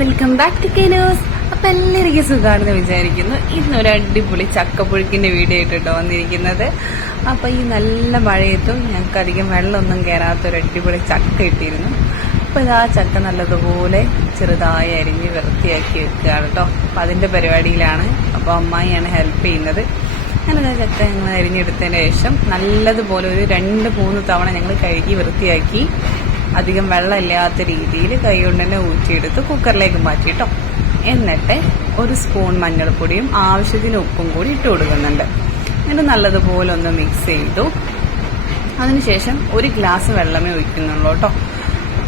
Welcome back to കേനോസ് അപ്പൊ എല്ലാവർക്കും സുഖമാണെന്ന് വിചാരിക്കുന്നു. ഇന്നൊരു അടിപൊളി ചക്കപ്പുഴുക്കിന്റെ വീഡിയോ ആയിട്ടോ വന്നിരിക്കുന്നത്. അപ്പൊ ഈ നല്ല മഴയത്തും ഞങ്ങൾക്ക് അധികം വെള്ളമൊന്നും കയറാത്ത ഒരു അടിപൊളി ചക്ക ഇട്ടിരുന്നു അപ്പൊ ആ ചക്ക നല്ലതുപോലെ ചെറുതായി അരിഞ്ഞ് വൃത്തിയാക്കി വെക്കുകയാണ് കേട്ടോ അപ്പൊ അതിന്റെ പരിപാടിയിലാണ് അപ്പൊ അമ്മായിയാണ് ഹെൽപ്പ് ചെയ്യുന്നത്. അങ്ങനെ ചക്ക ഞങ്ങൾ അരിഞ്ഞെടുത്തതിന് ശേഷം നല്ലതുപോലെ ഒരു രണ്ട് മൂന്ന് തവണ ഞങ്ങൾ കഴുകി വൃത്തിയാക്കി അധികം വെള്ളമില്ലാത്ത രീതിയിൽ കൈ കൊണ്ട് തന്നെ ഊറ്റിയെടുത്ത് കുക്കറിലേക്ക് മാറ്റി കേട്ടോ എന്നിട്ട് ഒരു സ്പൂൺ മഞ്ഞൾപ്പൊടിയും ആവശ്യത്തിന് ഉപ്പും കൂടി ഇട്ട് കൊടുക്കുന്നുണ്ട്. എന്നിട്ട് നല്ലതുപോലെ ഒന്ന് മിക്സ് ചെയ്തു. അതിനുശേഷം ഒരു ഗ്ലാസ് വെള്ളമേ ഒഴിക്കുന്നുള്ളൂ കേട്ടോ.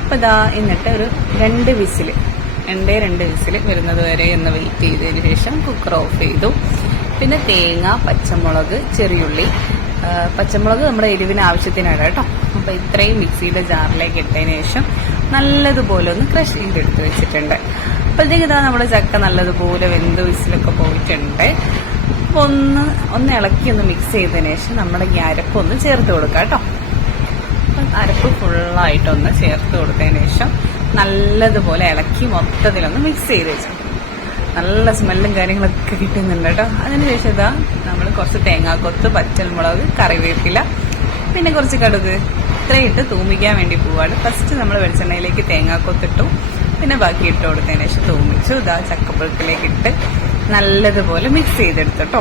അപ്പൊ ഇതാ എന്നിട്ട് ഒരു രണ്ട് വിസിൽ രണ്ടേ രണ്ട് വിസിൽ വരുന്നത് വരെ ഒന്ന് വെയിറ്റ് ചെയ്തതിന് ശേഷം കുക്കർ ഓഫ് ചെയ്തു. പിന്നെ തേങ്ങ പച്ചമുളക് ചെറിയുള്ളി പച്ചമുളക് നമ്മുടെ എരിവിന് ആവശ്യത്തിനാണ് കേട്ടോ. അപ്പൊ ഇത്രയും മിക്സിയുടെ ജാറിലേക്ക് ഇട്ടതിന് ശേഷം നല്ലതുപോലെ ഒന്ന് ക്രഷ് ചെയ്തെടുത്ത് വെച്ചിട്ടുണ്ട്. അപ്പോഴത്തേക്ക് ഇതാ നമ്മുടെ ചക്ക നല്ലതുപോലെ വെന്ത് വിസിലൊക്കെ പോയിട്ടുണ്ട്. അപ്പൊ ഒന്ന് ഒന്ന് ഇളക്കി ഒന്ന് മിക്സ് ചെയ്തതിന് ശേഷം നമ്മുടെ ഈ അരപ്പൊന്ന് ചേർത്ത് കൊടുക്കാം കേട്ടോ. അരപ്പ് ഫുള്ളായിട്ടൊന്ന് ചേർത്ത് കൊടുത്തതിന് ശേഷം നല്ലതുപോലെ ഇളക്കി മൊത്തത്തിലൊന്ന് മിക്സ് ചെയ്ത് വെച്ചു നല്ല സ്മെല്ലും കാര്യങ്ങളൊക്കെ കിട്ടുന്നുണ്ട് കേട്ടോ. അതിനുശേഷം ഇതാ നമ്മൾ കുറച്ച് തേങ്ങാക്കൊത്ത് പച്ചമുളക് കറിവേപ്പില പിന്നെ കുറച്ച് കടുക്. ഇത്രയും ഇട്ട് തൂമിക്കാൻ വേണ്ടി പോവാണ്. ഫസ്റ്റ് നമ്മൾ വെളിച്ചെണ്ണയിലേക്ക് തേങ്ങാക്കൊത്തിട്ടു പിന്നെ ബാക്കി ഇട്ട് കൊടുത്തതിന് ശേഷം തൂമിച്ചു. ഇതാ ചക്കപ്പുഴുക്കിലേക്ക് ഇട്ട് നല്ലതുപോലെ മിക്സ് ചെയ്തെടുത്തു കേട്ടോ.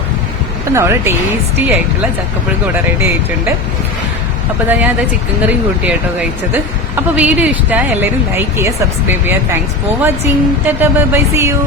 അപ്പം നമ്മൾ ടേസ്റ്റി ആയിട്ടുള്ള ചക്കപ്പുഴുക്ക് ഇവിടെ റെഡി ആയിട്ടുണ്ട്. അപ്പൊ ഇതാ ഞാൻ ചിക്കൻ കറിയും കൂട്ടിയായിട്ടോ കഴിച്ചത്. അപ്പൊ വീഡിയോ ഇഷ്ടമായി എല്ലാവരും ലൈക്ക് ചെയ്യുക സബ്സ്ക്രൈബ് ചെയ്യുക. Thanks for watching bye bye see you